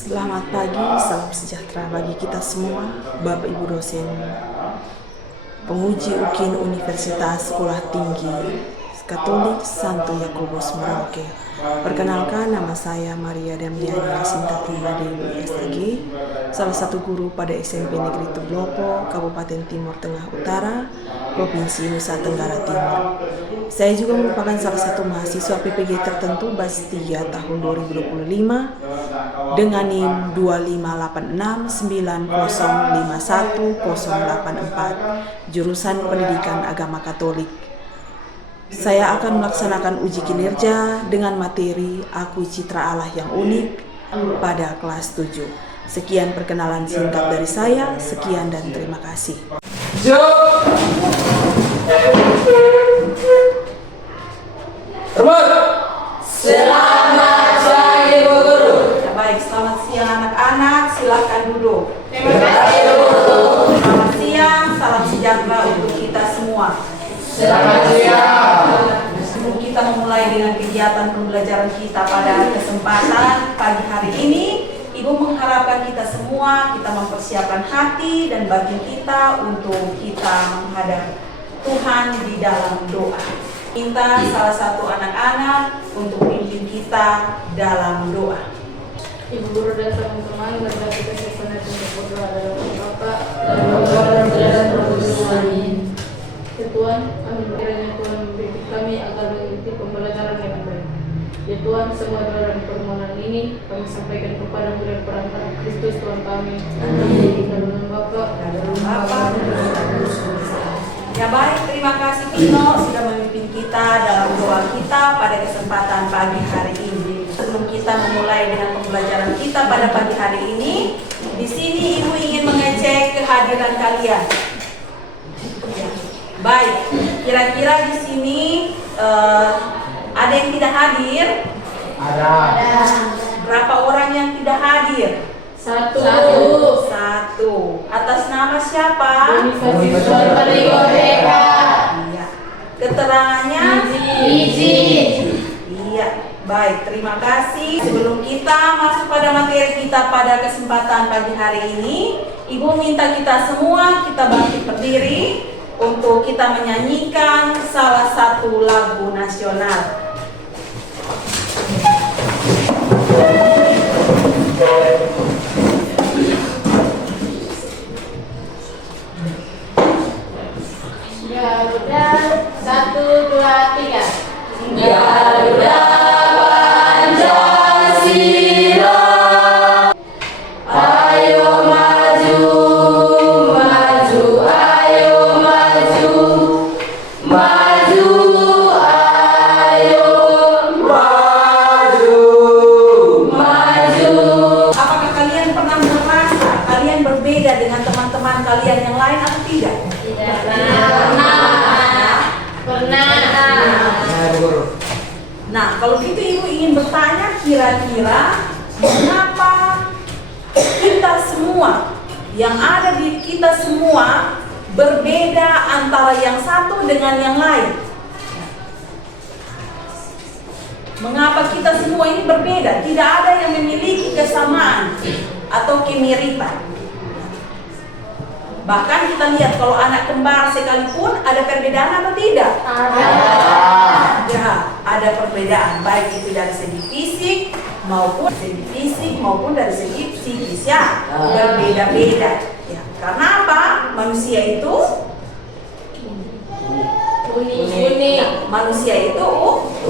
Selamat pagi, salam sejahtera bagi kita semua, Bapak Ibu dosen, penguji UKIN Universitas Sekolah Tinggi Katolik Santo Yakobus Merauke. Perkenalkan, nama saya Maria Damiani Sinta Dewi SAG, salah satu guru pada SMP Negeri Tublopo, Kabupaten Timur Tengah Utara, Provinsi Nusa Tenggara Timur. Saya juga merupakan salah satu mahasiswa PPG tertentu BAS 3 tahun 2025 dengan NIM 25869051084, jurusan Pendidikan Agama Katolik. Saya akan melaksanakan uji kinerja dengan materi Aku Citra Allah yang Unik pada kelas 7. Sekian perkenalan singkat dari saya, sekian dan terima kasih. Selamat pagi Bu Guru. Ya, baik, selamat siang anak-anak, silahkan duduk. Terima kasih Bu Guru. Selamat siang, salam sejahtera untuk kita semua. Selamat siang. Sebelum kita memulai dengan kegiatan pembelajaran kita pada kesempatan pagi hari ini, Ibu mengharapkan kita semua, kita mempersiapkan hati dan batin kita untuk kita menghadap Tuhan di dalam doa. Minta salah satu anak-anak untuk pimpin kita dalam doa. Ibu guru dan teman-teman, marilah kita sepenuhnya untuk berdoa dalam nama Bapa dan Roh Kudus. Amin. Ya Tuhan, amin. Kiranya Tuhan membimbing kami agar mengikuti pembelajaran yang baik. Ya Tuhan, semua doa dan permohonan ini kami sampaikan kepada Beliau perantara Kristus Tuhan kami. Amin. Dalam nama Bapa dan Roh Kudus. Ya baik, terima kasih Pino sudah memimpin kita dalam doa kita pada kesempatan pagi hari ini. Sebelum kita memulai dengan pembelajaran kita pada pagi hari ini, di sini Ibu ingin mengecek kehadiran kalian. Ya. Baik, kira-kira di sini ada yang tidak hadir? Ada. Berapa orang yang tidak hadir? Satu. Atas nama siapa? Universitas Eka. Iya. Keterangannya? Izin. Iya. Baik, terima kasih. Sebelum kita masuk pada materi kita pada kesempatan pagi hari ini, Ibu minta kita semua kita bangkit berdiri untuk kita menyanyikan salah satu lagu nasional. Garuda, 1, 2, 3. Garuda Pancasila, ayo maju, maju, ayo maju, maju, ayo maju, maju. Apakah kalian pernah merasa kalian berbeda dengan teman-teman kalian yang lain atau tidak? Nah, kalau gitu Ibu ingin bertanya kira-kira mengapa kita semua, yang ada di kita semua berbeda antara yang satu dengan yang lain? Mengapa kita semua ini berbeda? Tidak ada yang memiliki kesamaan atau kemiripan. Bahkan kita lihat kalau anak kembar sekalipun ada perbedaan atau tidak? Ya, ada perbedaan baik itu dari segi fisik maupun dari segi psikis ya, berbeda-beda. Ya, karena apa? Manusia itu Unik. Manusia itu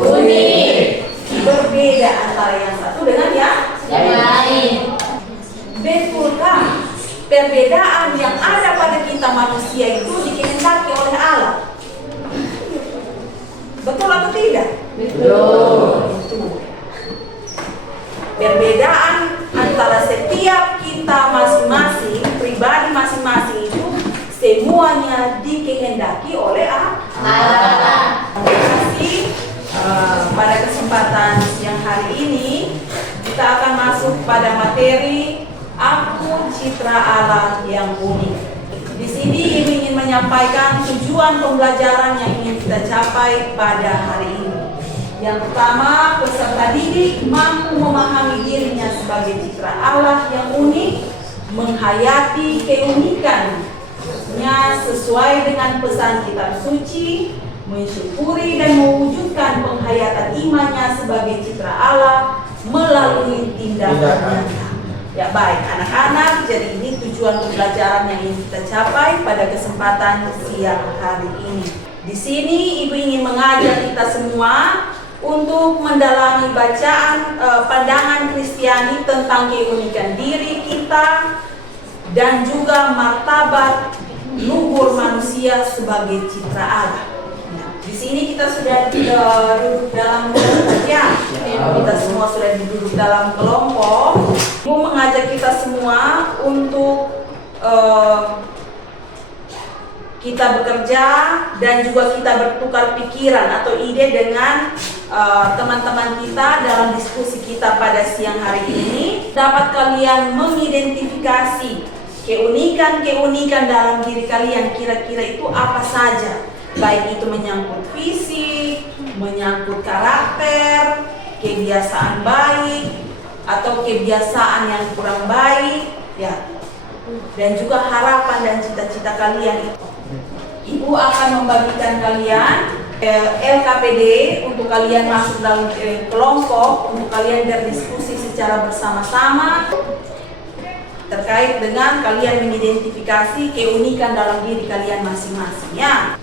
Unik. berbeda antara yang satu dengan yang lain. Betulkah perbedaan yang ada pada kita manusia itu dikehendaki oleh Allah? Betul atau tidak? Betul. Perbedaan antara setiap kita masing-masing, pribadi masing-masing itu semuanya dikehendaki oleh Allah. Terima kasih. Pada kesempatan siang hari ini kita akan masuk pada materi Aku Citra Allah yang Unik. Di sini Ibu ingin menyampaikan tujuan pembelajaran yang ingin kita capai pada hari ini. Yang pertama, peserta didik mampu memahami dirinya sebagai citra Allah yang unik, menghayati keunikannya sesuai dengan pesan kitab suci, mensyukuri dan mewujudkan penghayatan imannya sebagai citra Allah melalui tindakan nyata. Ya baik anak-anak, jadi ini tujuan pembelajaran yang ingin kita capai pada kesempatan siang hari ini. Di sini Ibu ingin mengajak kita semua untuk mendalami bacaan pandangan Kristiani tentang keunikan diri kita dan juga martabat luhur manusia sebagai citra Allah. Di sini kita sudah duduk dalam kelompok ya. Kita semua sudah duduk dalam kelompok. Ibu mengajak kita semua untuk kita bekerja dan juga kita bertukar pikiran atau ide dengan teman-teman kita dalam diskusi kita pada siang hari ini. Dapat kalian mengidentifikasi keunikan-keunikan dalam diri kalian, kira-kira itu apa saja, baik itu menyangkut fisik, menyangkut karakter, kebiasaan baik atau kebiasaan yang kurang baik ya, dan juga harapan dan cita-cita kalian. Ibu akan membagikan kalian LKPD untuk kalian masuk dalam kelompok, untuk kalian berdiskusi secara bersama-sama terkait dengan kalian mengidentifikasi keunikan dalam diri kalian masing-masing ya.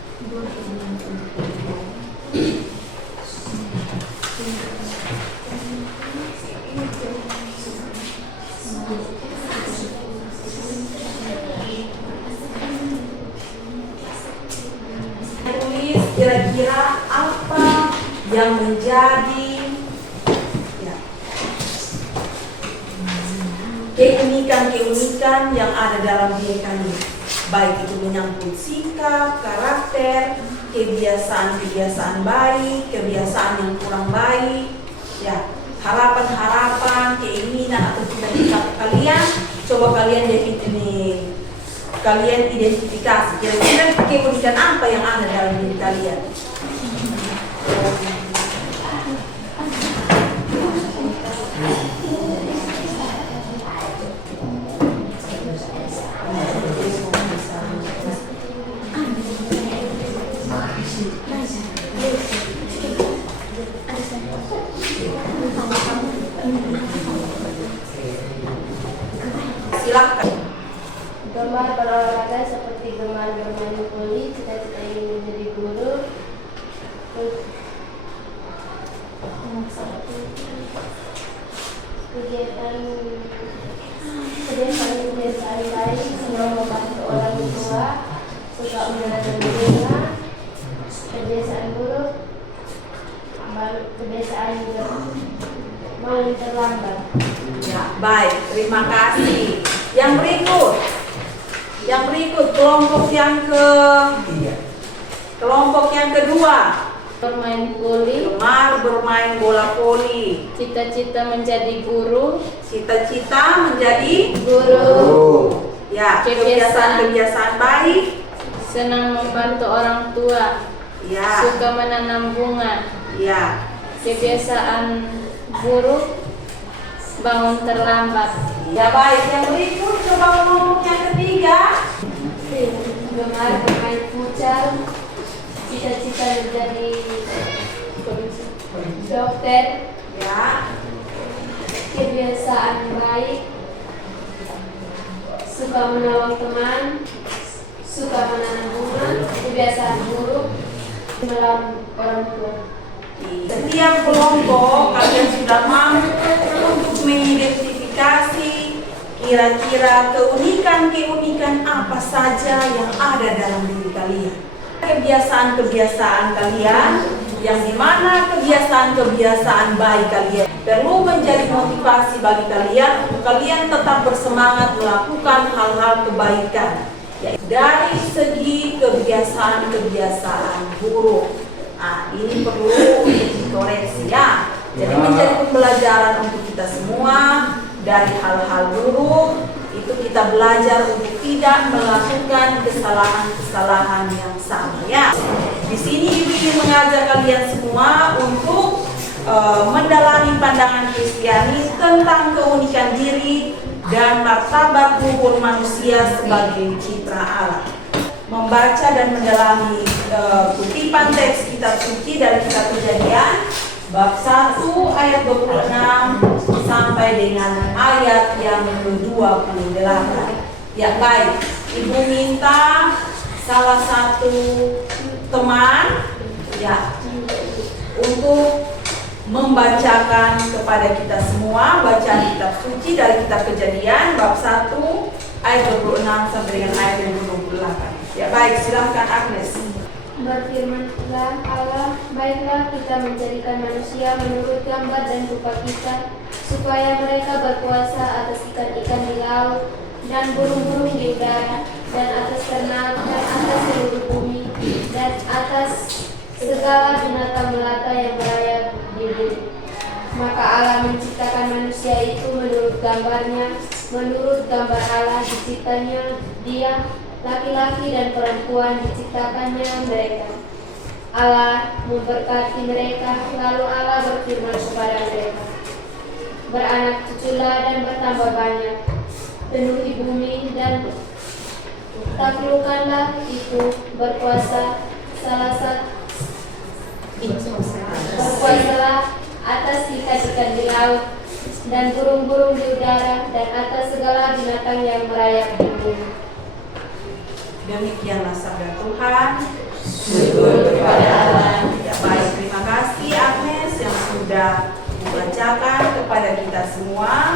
Tulis kira-kira apa yang menjadi keunikan-keunikan yang ada dalam diri kalian, baik itu menyangkut sikap, karakter, kebiasaan-kebiasaan baik, kebiasaan yang kurang baik, ya, harapan-harapan, keinginan atau cita-cita kalian. Coba kalian kalian identifikasi kira-kira keunikan apa yang ada dalam diri kalian. Silakan. Gemar berolahraga seperti gemar bermain voli, cita-cita ingin menjadi guru. Kebiasaan baik, senang membantu orang tua, suka menjalankan rumah. Kebiasaan buruk, kebiasaan bangun terlambat. Ya, baik, terima kasih. Yang berikut kelompok yang kedua, Bermain voli, gemar bermain bola voli, cita-cita menjadi guru, cita-cita menjadi guru, ya, kebiasaan-kebiasaan baik, senang membantu orang tua, ya, suka menanam bunga. ya, Kebiasaan buruk, bangun terlambat. ya baik. Yang berikut coba kelompok yang ketiga, Gemar bermain futsal, cita-cita menjadi dokter. ya, Kebiasaan baik, suka menolong teman, suka menanam bunga. Kebiasaan buruk, melawan orang tua. setiap kelompok kalian sudah mampu untuk mengidentifikasi kira-kira keunikan-keunikan apa saja yang ada dalam diri kalian. Kebiasaan-kebiasaan kalian, yang dimana kebiasaan-kebiasaan baik kalian perlu menjadi motivasi bagi kalian untuk kalian tetap bersemangat melakukan hal-hal kebaikan. Dari segi kebiasaan-kebiasaan buruk, nah, ini perlu dikoreksi ya. Jadi menjadi pembelajaran untuk kita semua. Dari hal-hal buruk itu kita belajar untuk tidak melakukan kesalahan-kesalahan yang sama ya. Di sini Ibu ingin mengajak kalian semua untuk mendalami pandangan Kristiani tentang keunikan diri dan martabat luhur manusia sebagai citra Allah. Membaca dan mendalami kutipan teks kitab suci dari kitab Kejadian bab 1 ayat 26 sampai dengan ayat yang ke-28. Ya baik, Ibu minta salah satu teman ya untuk membacakan kepada kita semua bacaan kitab suci dari kitab Kejadian bab 1 ayat 26 sampai dengan ayat yang 28. Ya baik, silahkan Agnes. Berfirmanlah Allah, baiklah kita menjadikan manusia menurut gambar dan rupa kita, supaya mereka berkuasa atas ikan-ikan di laut dan burung-burung di udara dan atas ternak dan atas seluruh bumi dan atas segala binatang melata yang berayap di bumi. Maka Allah menciptakan manusia itu menurut gambarnya, menurut gambar Allah diciptanya dia, laki-laki dan perempuan diciptakannya mereka. Allah memberkati mereka, lalu Allah berfirman kepada mereka, beranak cuculah dan bertambah banyak, penuhi bumi dan taklukkanlah itu, berkuasalah atas ikan-ikan di laut dan burung-burung di udara dan atas segala binatang yang merayap di bumi. Demikianlah sabda Tuhan. Syukur kepada Allah. Ya baik, terima kasih Agnes yang sudah membacakan kepada kita semua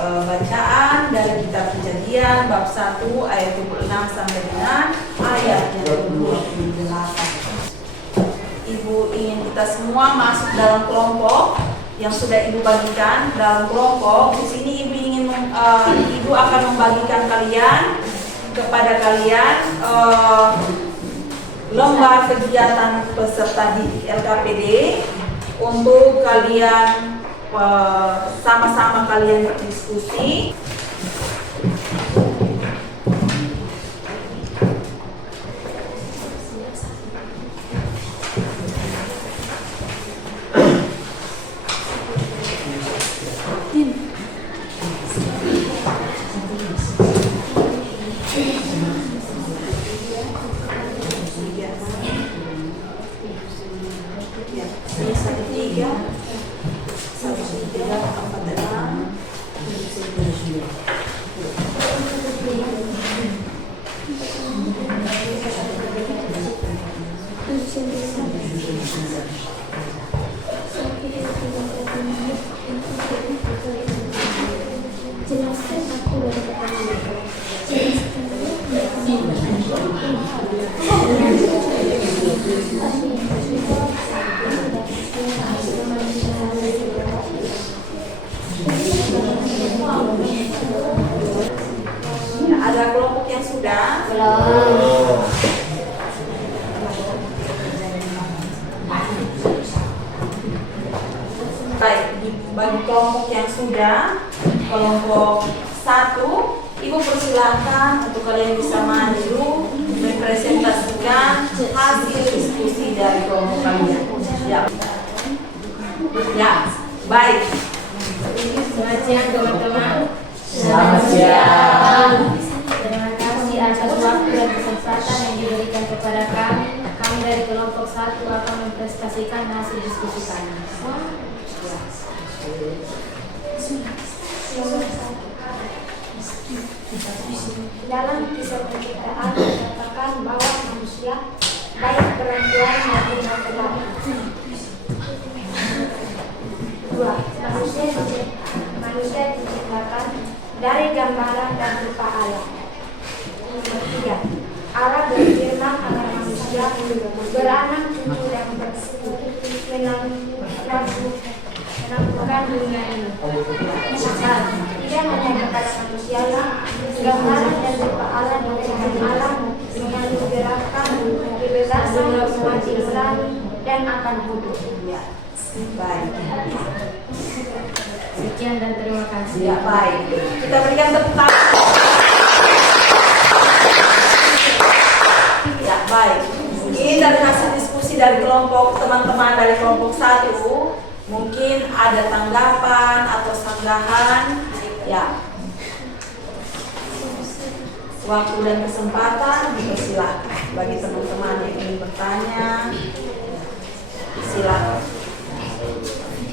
bacaan dari kitab Kejadian bab 1 ayat 26 sampai dengan ayat yang 28. Ibu ingin kita semua masuk dalam kelompok yang sudah Ibu bagikan dalam kelompok. Di sini Ibu ingin Ibu akan membagikan kepada kalian lomba kegiatan peserta didik LKPD untuk kalian sama-sama kalian berdiskusi. Ada kelompok yang sudah? Belum. Baik, bagi kelompok yang sudah, kelompok 1, Ibu persilahkan untuk kalian bisa maju mempresentasikan hasil diskusi dari kelompok kalian. Ya, baik. Selamat siang teman-teman. Selamat siang. Terima kasih atas waktu dan kesempatan yang diberikan kepada kami. Kami dari kelompok 1 akan mempresentasikan hasil diskusi kami. Dalam kisah penciptaan dikatakan bahwa manusia, baik perempuan maupun laki-laki. 2. Manusia diciptakan dari gambaran dan rupa Allah. 3. Allah berfirman agar manusia beranak cucu dan menaklukkan dunia ini. 4. Tidak hanya kepada manusia lah, gambaran dan rupa Allah dengan Allah menganugerahkan kebebasan mati nurani dan akan hidup. Baik. Sekian dan terima kasih. Ya, baik. Kita berikan tepuk tangan. Ya, baik. Ini dari hasil diskusi dari kelompok teman-teman dari kelompok 1. Mungkin ada tanggapan atau sanggahan, ya. Waktu dan kesempatan dipersilahkan bagi teman-teman yang ingin bertanya. Silakan.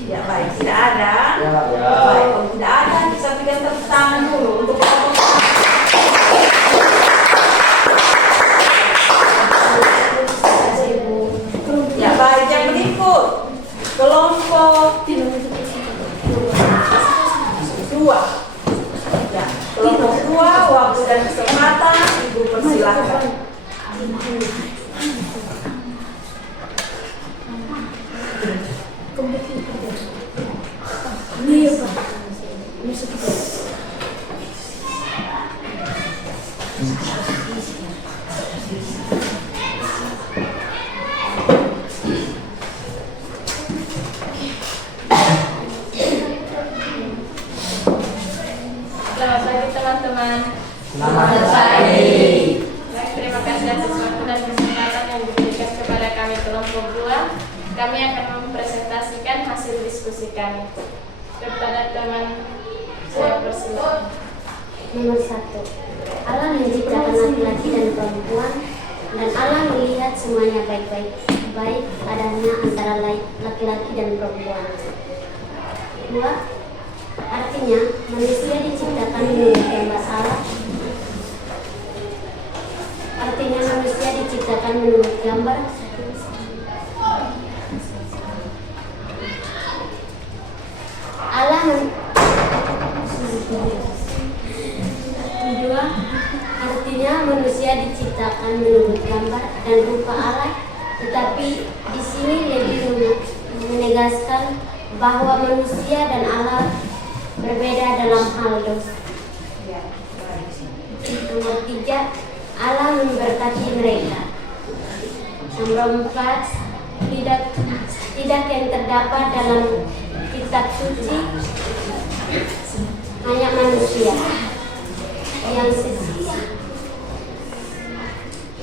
Ya baik, tidak ada. Baik, kalau tidak ada kita berikan tepuk tangan dulu untuk kelompok. Ya baik, yang berikut kelompok 2. Ya, kelompok 2 waktu dan kesempatan Ibu persilahkan. Selamat pagi teman-teman. Selamat pagi. Baik, terima kasih atas waktu dan kesempatan yang diberikan kepada kami kelompok 2. Kami akan mempresentasikan hasil diskusi kami. Kepada teman, saya persilakan. Nomor 1. Allah menciptakan laki-laki dan perempuan, dan Allah melihat semuanya baik-baik adanya antara laki-laki dan perempuan. 2. Artinya manusia diciptakan menurut gambar Allah. Artinya manusia diciptakan menurut gambar Allah. 2. Artinya manusia diciptakan menurut gambar dan rupa Allah, tetapi di sini lebih menegaskan bahwa manusia dan Allah berbeda dalam hal dosa. Nomor 3. Allah memberkati mereka. Nomor 4. Tidak yang terdapat dalam kitab suci hanya manusia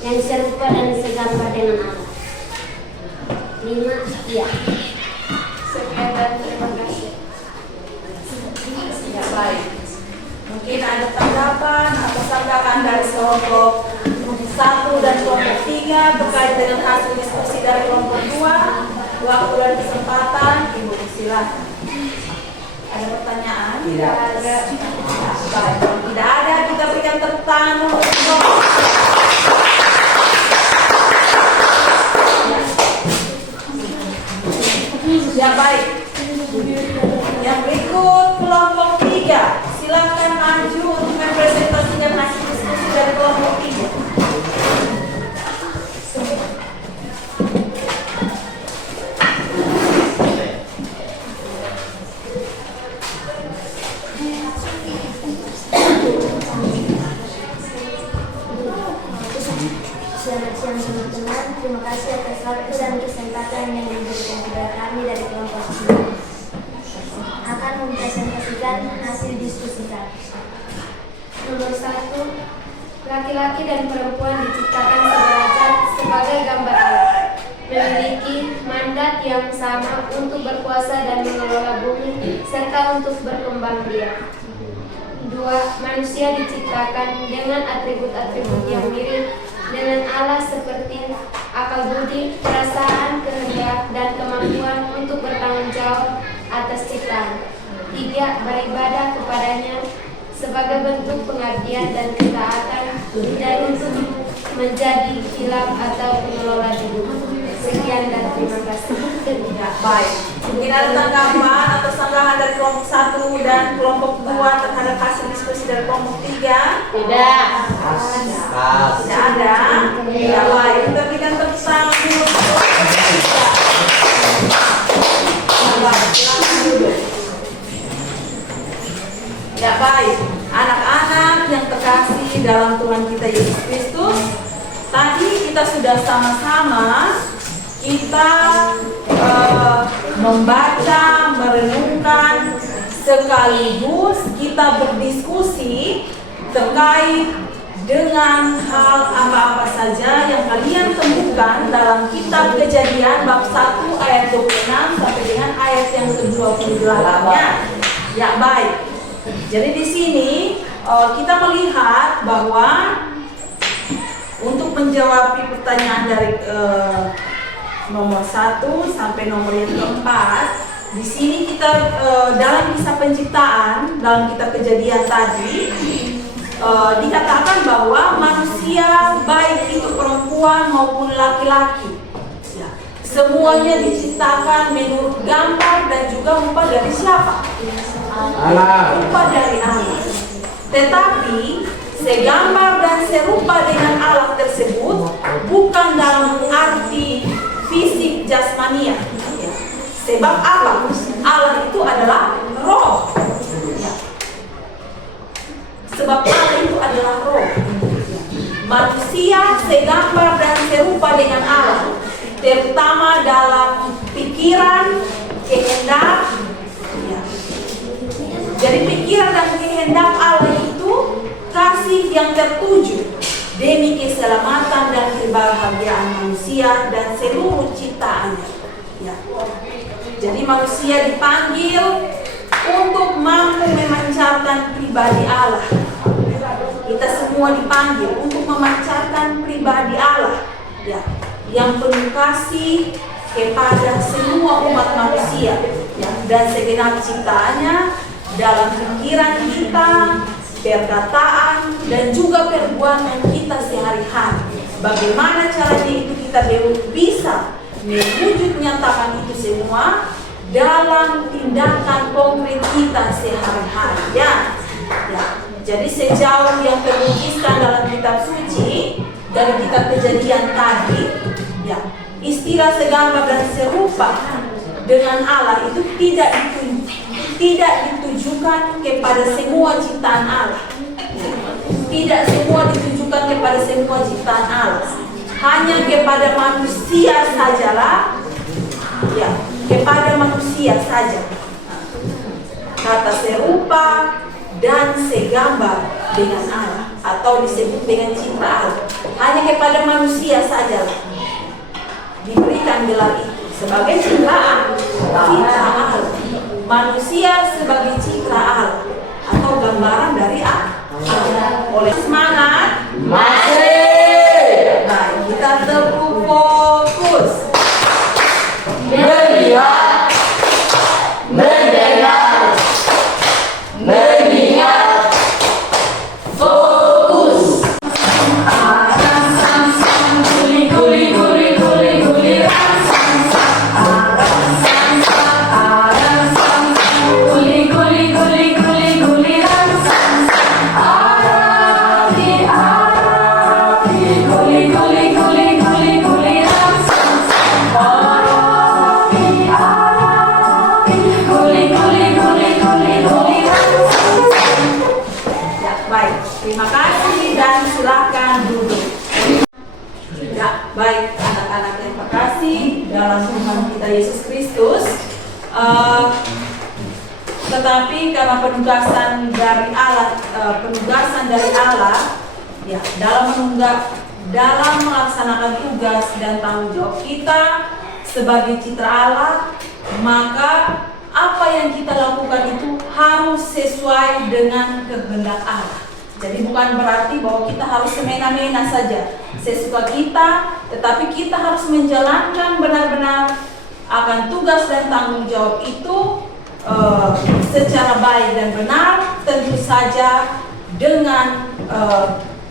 yang serupa dan segambar dengan Allah. 5. Iya. Sekian dan terima kasih. Ya baik. Mungkin ada tanggapan atau sanggahan dari kelompok 1 dan kelompok 3 terkait dengan hasil diskusi dari kelompok 2. Waktu dan kesempatan Ibu silakan. Ada pertanyaan? Tidak. Ada. Baik, kalau tidak ada kita berikan tepuk tangan untuk kelompok. Ya baik. Yang berikut kelompok 3. Silakan maju untuk mempresentasikan hasil diskusi dari kelompok 3. Selamat siang teman-teman, terima kasih atas waktu dan kesempatan yang diberikan kepada kami dari kelompok ini. Akan mempresentasikan hasil diskusi kami. Nomor 1. Laki-laki dan perempuan diciptakan sederajat sebagai gambar Allah, memiliki mandat yang sama untuk berkuasa dan mengelola bumi serta untuk berkembang biak. 2. Manusia diciptakan dengan atribut-atribut yang mirip dengan Allah seperti akal budi, perasaan, kehendak, dan kemampuan untuk bertanggung jawab atas ciptaan. 3. Beribadah kepadanya sebagai bentuk pengabdian dan ketaatan dan untuk menjadi khilaf atau pengelola di bumi. Sekian dan terima kasih. Ya, baik. Mungkin ada tanggapan atau sanggahan dari kelompok 1 dan kelompok 2 terhadap hasil diskusi dari kelompok 3? Tidak. Tidak ada. Ya baik, kita berikan tepuk tangan dulu. Ya baik, silakan duduk. Ya baik, anak-anak yang terkasih dalam Tuhan kita Yesus Kristus, tadi kita sudah sama-sama membaca, merenungkan, sekaligus kita berdiskusi terkait dengan hal apa-apa saja yang kalian temukan dalam kitab Kejadian bab 1 ayat 26 sampai dengan ayat yang ke-28-nya. Ya, baik. Jadi di sini kita melihat bahwa untuk menjawab pertanyaan dari nomor 1 sampai nomor yang keempat, di sini kita dalam kisah penciptaan, dalam kitab Kejadian tadi dikatakan bahwa manusia baik itu perempuan maupun laki-laki, ya, semuanya diciptakan menurut gambar dan juga rupa dari siapa? Allah. Rupa dari Allah. Tetapi segambar dan serupa dengan Allah tersebut bukan dalam arti fisik jasmania. Ya. Sebab apa? Allah itu adalah roh. Ya. Sebab Allah itu adalah roh. Manusia segambar dan serupa dengan Allah, terutama dalam pikiran, kehendak. Ya. Jadi pikiran dan kehendak Allah itu kasih yang tertuju demi keselamatan dan kebahagiaan manusia dan seluruh ciptaannya. Ya. Jadi manusia dipanggil untuk mampu memancarkan pribadi Allah. Kita semua dipanggil untuk memancarkan pribadi Allah, ya, yang penuh kasih kepada semua umat manusia, ya, dan segenap ciptaannya dalam pikiran kita, perkataan, dan juga perbuatan kita sehari-hari. Bagaimana caranya itu kita bisa mewujud nyatakan itu semua dalam tindakan konkret kita sehari-hari, ya. Jadi sejauh yang terlukiskan dalam kitab suci dari kitab Kejadian tadi, ya, istilah segambar dan serupa dengan Allah itu tidak ditujukan kepada semua ciptaan Allah. Tidak semua ditujukan kepada semua ciptaan Allah. Hanya kepada manusia sajalah, ya, kepada manusia saja. Kata serupa dan segambar dengan Allah atau disebut dengan cipta Allah, hanya kepada manusia sajalah diberikan gelar itu sebagai ciptaan Allah. Manusia sebagai cipta Allah atau gambaran dari Allah. Oleh semangat masih. Baik, kita tepuk fokus. Melihat, mendengar, mengingat, fokus. Terima kasih dan silakan duduk. Ya, baik anak-anak yang terkasih dalam Tuhan kita Yesus Kristus. Tetapi karena penugasan dari Allah, ya, dalam melaksanakan tugas dan tanggung jawab kita sebagai citra Allah, maka apa yang kita lakukan itu harus sesuai dengan kehendak Allah. Jadi bukan berarti bahwa kita harus semena-mena saja sesuka kita, tetapi kita harus menjalankan benar-benar akan tugas dan tanggung jawab itu secara baik dan benar, tentu saja dengan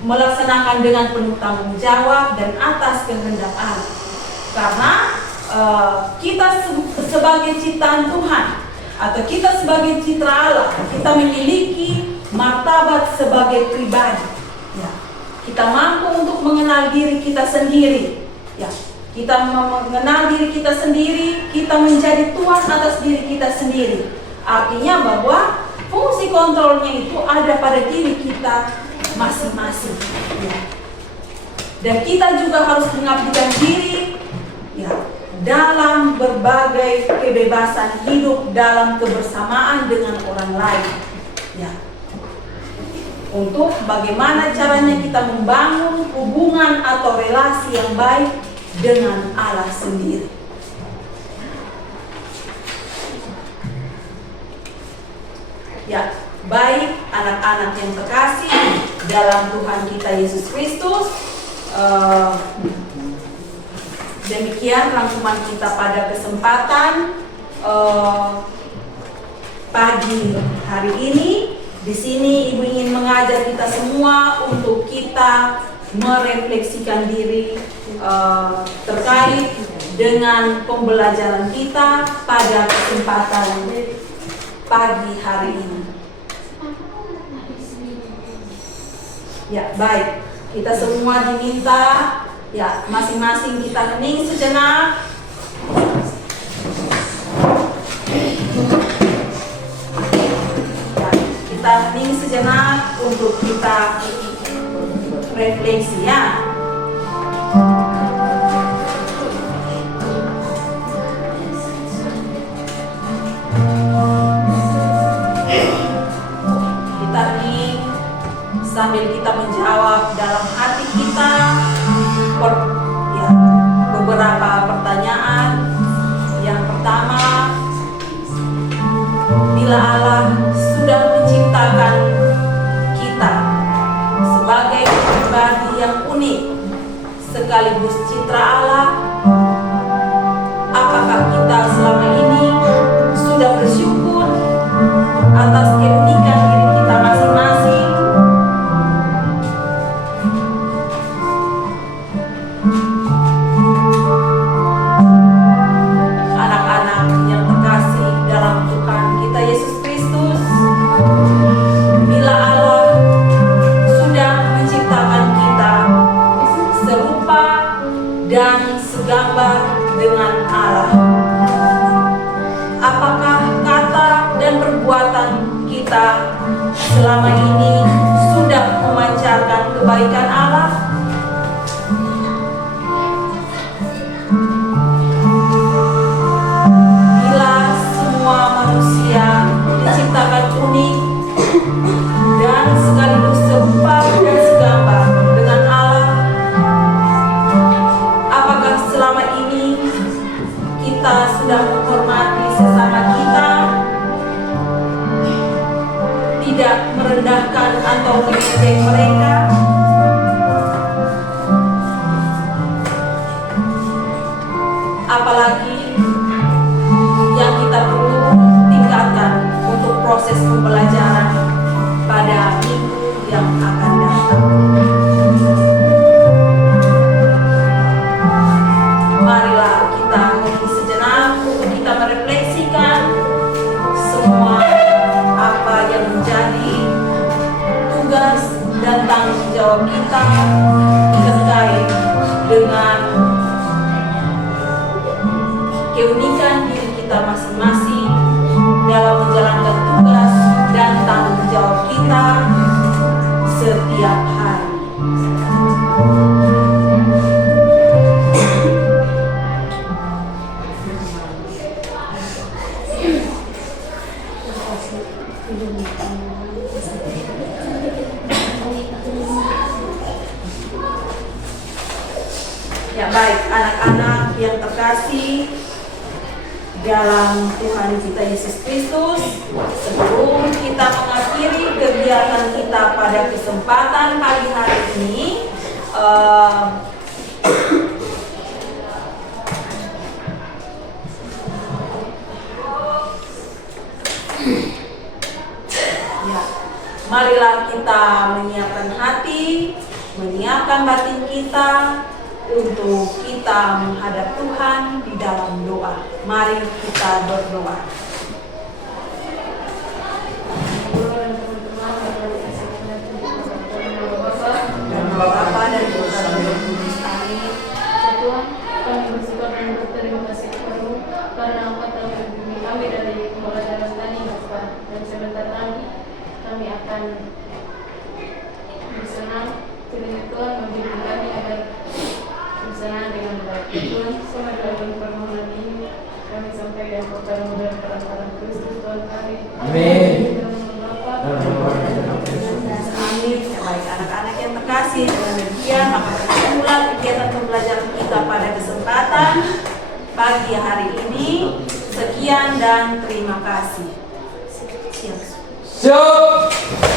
melaksanakan dengan penuh tanggung jawab dan atas kehendak Allah. Karena kita sebagai ciptaan Tuhan atau kita sebagai citra Allah, kita memiliki martabat sebagai pribadi. Ya. Kita mampu untuk mengenal diri kita sendiri. Ya. Kita mengenal diri kita sendiri, kita menjadi tuan atas diri kita sendiri. Artinya bahwa fungsi kontrolnya itu ada pada diri kita masing-masing. Ya. Dan kita juga harus mengabdikan diri, ya, dalam berbagai kebebasan hidup dalam kebersamaan dengan orang lain. Ya. untuk bagaimana caranya kita membangun hubungan atau relasi yang baik dengan Allah sendiri. Ya, baik anak-anak yang terkasih dalam Tuhan kita Yesus Kristus, demikian rangkuman kita pada kesempatan pagi hari ini. Di sini Ibu ingin mengajak kita semua untuk kita merefleksikan diri terkait dengan pembelajaran kita pada kesempatan pagi hari ini. Ya, baik. Kita semua diminta ya, masing-masing kita hening sejenak. Kita hening sejenak untuk kita refleksi ya. Kita hening sambil kita menjawab dalam hati kita beberapa pertanyaan. Yang pertama, bila Allah sudah menciptakan kita sebagai pribadi yang unik sekaligus citra Allah, apakah kita selama ini sudah bersyukur atas keunikan diri kita masing-masing? Anak-anak yang terkasih dalam Tuhan kita Yesus Kristus, bila Allah sudah menciptakan kita serupa dan segambar dengan Allah, apakah kata dan perbuatan kita selama ini sudah memancarkan kebaikan Allah? Bila semua manusia diciptakan unik dan sekaligus serupa dan segambar dengan Allah, apakah selama ini kita sudah menghormati sesama kita, tidak merendahkan atau mengejek mereka? Apalagi yang kita perlu tingkatkan untuk proses pembelajaran pada minggu yang akan datang. Marilah kita hening sejenak untuk kita merefleksikan semua apa yang menjadi tugas dan tanggung jawab kita terkait dengan keunikan diri kita masing-masing dalam menjalankan tugas dan tanggung jawab kita setiap hari. Ya, baik anak-anak yang terkasih dalam Tuhan kita Yesus Kristus, sebelum kita mengakhiri kegiatan kita pada kesempatan pagi hari ini, ya, marilah kita menyiapkan hati, menyiapkan batin kita untuk kita menghadap Tuhan di dalam doa. Mari kita berdoa. Dan Bapa dan Putra dan Roh Kudus. Amin. Tuhan, kami bersyukur dan berterima kasih kepadamu karena Engkau telah melindungi kami dari pembelajaran tadi, Bapak. Dan sebentar lagi kami akan bersenang. Kiranya Tuhan membimbing kami agar bersenang dengan baik. Tuhan, semua dalam permohonan ini kami sampaikan kepada-Mu dalam kasih. Dengan demikian maka bermula kegiatan pembelajaran kita pada kesempatan pagi hari ini. Sekian dan terima kasih. Siap. Siap.